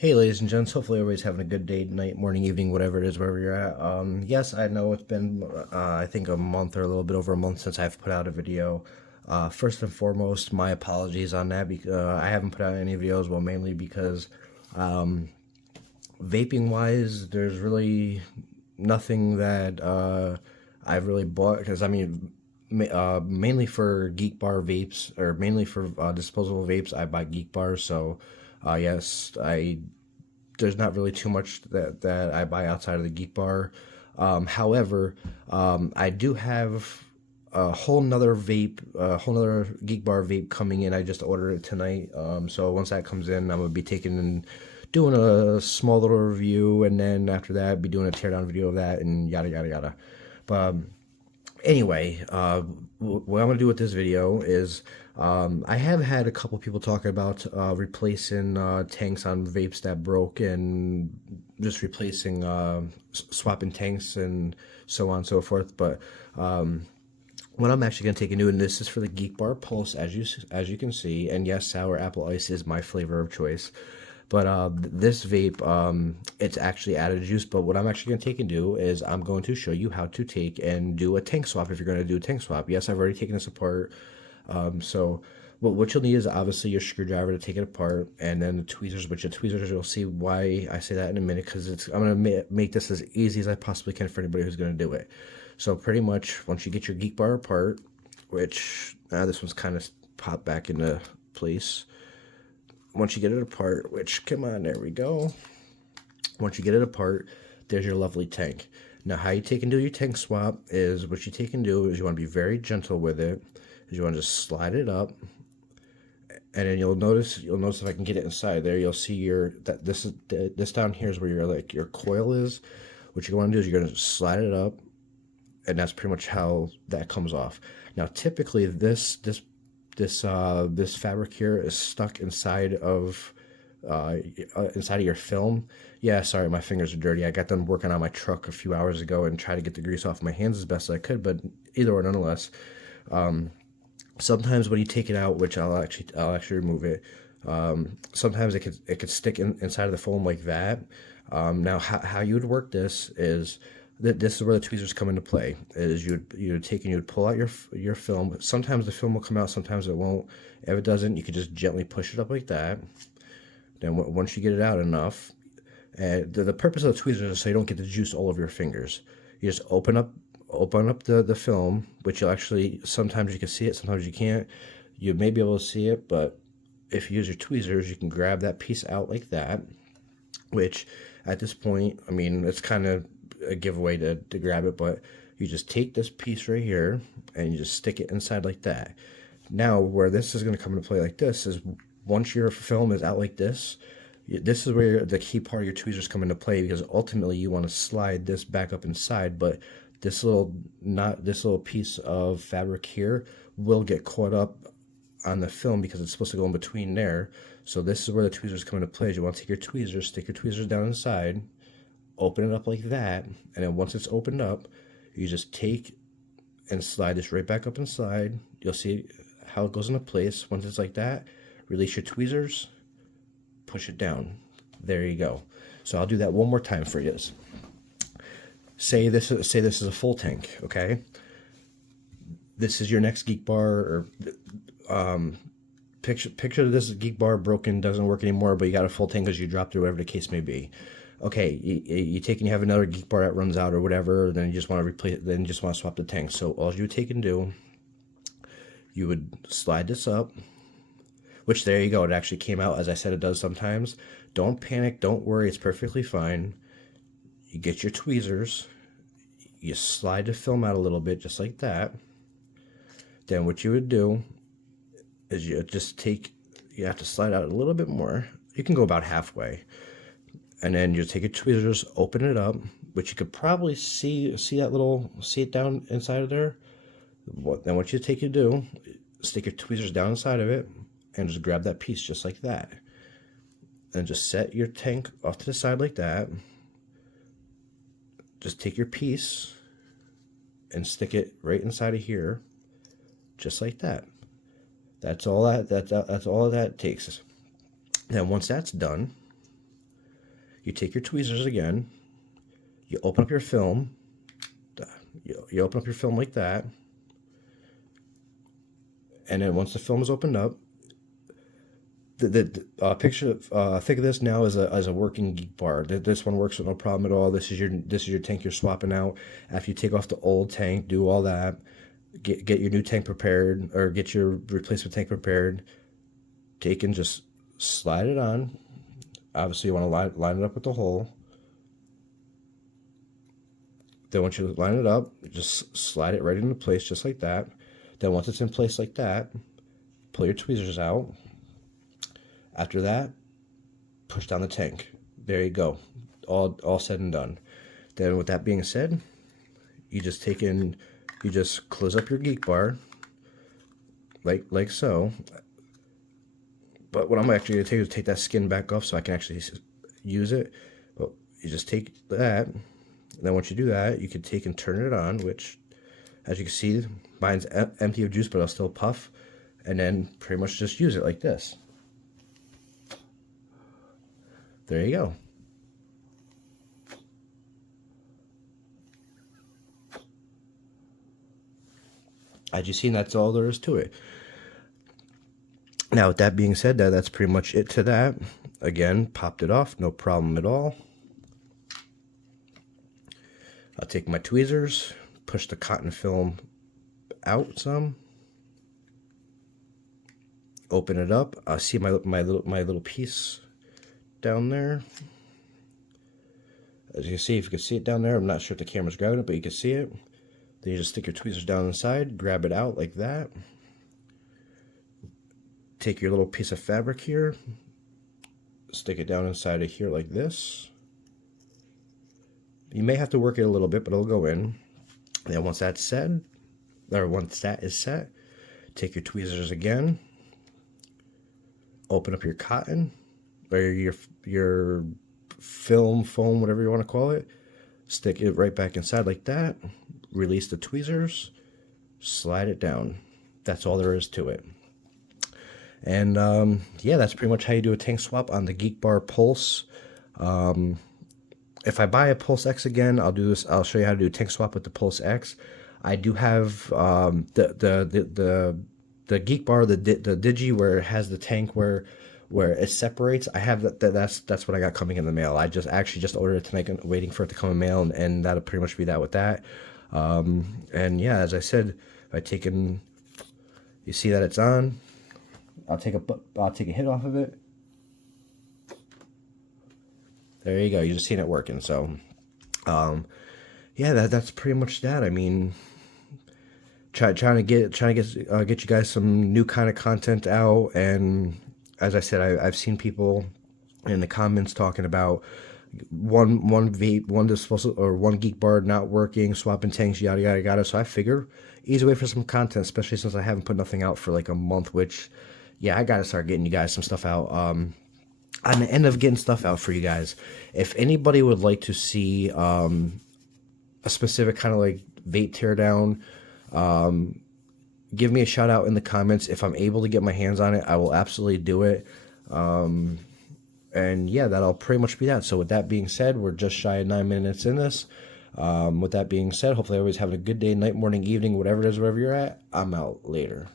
Hey, ladies and gents. Hopefully, everybody's having a good day, night, morning, evening, whatever it is, wherever you're at. Yes, I know it's been, I think, a month or a little bit over a month since I've put out a video. First and foremost, my apologies on that because I haven't put out any videos. Well, mainly because vaping wise, there's really nothing that I've really bought. Because I mean, mainly for Geek Bar vapes or mainly for disposable vapes, I buy Geek Bars. So, yes, I there's not really too much that I buy outside of the Geek Bar. However, I do have a whole nother Geek Bar vape coming in. I just ordered it tonight. So once that comes in, I'm gonna be taking and doing a small little review, and then after that, be doing a teardown video of that, and yada yada yada. But anyway, what I'm gonna do with this video is I have had a couple people talking about replacing tanks on vapes that broke and just replacing swapping tanks and so on and so forth. But what I'm actually gonna take and do, and this is for the Geek Bar Pulse, as you can see, and yes, sour apple ice is my flavor of choice. But this vape, it's actually added juice. But what I'm actually going to take and do is I'm going to show you how to take and do a tank swap if you're going to do a tank swap. Yes, I've already taken this apart. So what you'll need is obviously your screwdriver to take it apart, and then the tweezers. Which the tweezers, you'll see why I say that in a minute, because I'm going to make this as easy as I possibly can for anybody who's going to do it. So pretty much once you get your Geek Bar apart, which this one's kind of popped back into place. Once you get it apart, which, come on, there we go. Once you get it apart, there's your lovely tank. Now, how you take and do your tank swap is what you take and do is you want to be very gentle with it. Is you want to just slide it up, and then you'll notice if I can get it inside there, you'll see this down here is where your coil is. What you're going to do is you're going to slide it up, and that's pretty much how that comes off. Now, typically this fabric here is stuck inside of your film. Yeah, sorry, my fingers are dirty. I got done working on my truck a few hours ago and tried to get the grease off my hands as best as I could, but either or, nonetheless, sometimes when you take it out, which I'll actually remove it. Sometimes it could stick inside of the foam like that. Now, how you would work this is this is where the tweezers come into play. Is you would pull out your film. Sometimes the film will come out, sometimes it won't. If it doesn't, you could just gently push it up like that. Then once you get it out enough, and the purpose of the tweezers is so you don't get the juice all over your fingers. You just open up the film, which you'll actually, sometimes you can see it, sometimes you can't. You may be able to see it, but if you use your tweezers, you can grab that piece out like that, which at this point, I mean, it's kind of a giveaway to grab it, but you just take this piece right here and you just stick it inside like that. Now, where this is going to come into play like this is once your film is out like this is where the key part of your tweezers come into play, because ultimately you want to slide this back up inside, but this little piece of fabric here will get caught up on the film because it's supposed to go in between there. So this is where the tweezers come into play. You want to take your tweezers, stick your tweezers down inside, open it up like that, and then once it's opened up, you just take and slide this right back up inside. You'll see how it goes into place. Once it's like that, release your tweezers, push it down. There you go. So I'll do that one more time for you. Say this is a full tank, okay? This is your next Geek Bar, or picture this Geek Bar broken, doesn't work anymore, but you got a full tank because you dropped it, or whatever the case may be. Okay, you take and you have another Geek Bar that runs out or whatever, then you just want to replace it, then you just want to swap the tank. So all you would take and do, you would slide this up, which, there you go, it actually came out as I said it does sometimes. Don't panic, don't worry, it's perfectly fine. You get your tweezers, you slide the film out a little bit, just like that. Then what you would do is you have to slide out a little bit more. You can go about halfway. And then you take your tweezers, open it up, which you could probably see it down inside of there. Then what you take and do, stick your tweezers down inside of it, and just grab that piece just like that. And just set your tank off to the side like that. Just take your piece and stick it right inside of here, just like that. That's all that takes. Then once that's done, you take your tweezers again, you open up your film, you open up your film like that, and then once the film is opened up, picture think of this now as a working Geek bar. This one works with no problem at all. This is your tank you're swapping out. After you take off the old tank, do all that, get your new tank prepared, or get your replacement tank prepared. Take and just slide it on. Obviously, you want to line it up with the hole. Then once you line it up, just slide it right into place just like that. Then once it's in place like that, pull your tweezers out. After that, push down the tank. There you go. All said and done. Then with that being said, you just close up your Geek bar like so. But what I'm actually going to do is take that skin back off so I can actually use it. But you just take that, and then once you do that, you can take and turn it on, which, as you can see, mine's empty of juice, but I'll still puff, and then pretty much just use it like this. There you go. As you've seen, that's all there is to it. Now, with that being said, that's pretty much it to that. Again, popped it off, no problem at all. I'll take my tweezers, push the cotton film out some, open it up. I see my little piece down there. As you can see, if you can see it down there, I'm not sure if the camera's grabbing it, but you can see it. Then you just stick your tweezers down inside, grab it out like that. Take your little piece of fabric here, stick it down inside of here like this. You may have to work it a little bit, but it'll go in. Then once that's set, or once that is set, take your tweezers again, open up your cotton, or your film, foam, whatever you want to call it, stick it right back inside like that, release the tweezers, slide it down. That's all there is to it. And yeah, that's pretty much how you do a tank swap on the Geek Bar Pulse. If I buy a Pulse X again, I'll do this. I'll show you how to do a tank swap with the Pulse X. I do have the Geek Bar, the Digi, where it has the tank where it separates. I have that's what I got coming in the mail. I actually just ordered it tonight, waiting for it to come in mail, and that'll pretty much be that with that. And yeah, as I said, you see that it's on. I'll take a hit off of it. There you go. You're just seeing it working. So, yeah, that's pretty much that. I mean, trying to get you guys some new kind of content out. And as I said, I've seen people in the comments talking about one vape, one disposal, or one Geek Bar not working, swapping tanks, yada yada yada. So I figure easy way for some content, especially since I haven't put nothing out for like a month, which, yeah, I gotta start getting you guys some stuff out. On the end of getting stuff out for you guys, if anybody would like to see a specific kind of like vape teardown, give me a shout out in the comments. If I'm able to get my hands on it, I will absolutely do it. And yeah, that'll pretty much be that. So with that being said, we're just shy of 9 minutes in this. With that being said, hopefully everybody's having a good day, night, morning, evening, whatever it is, wherever you're at. I'm out. Later.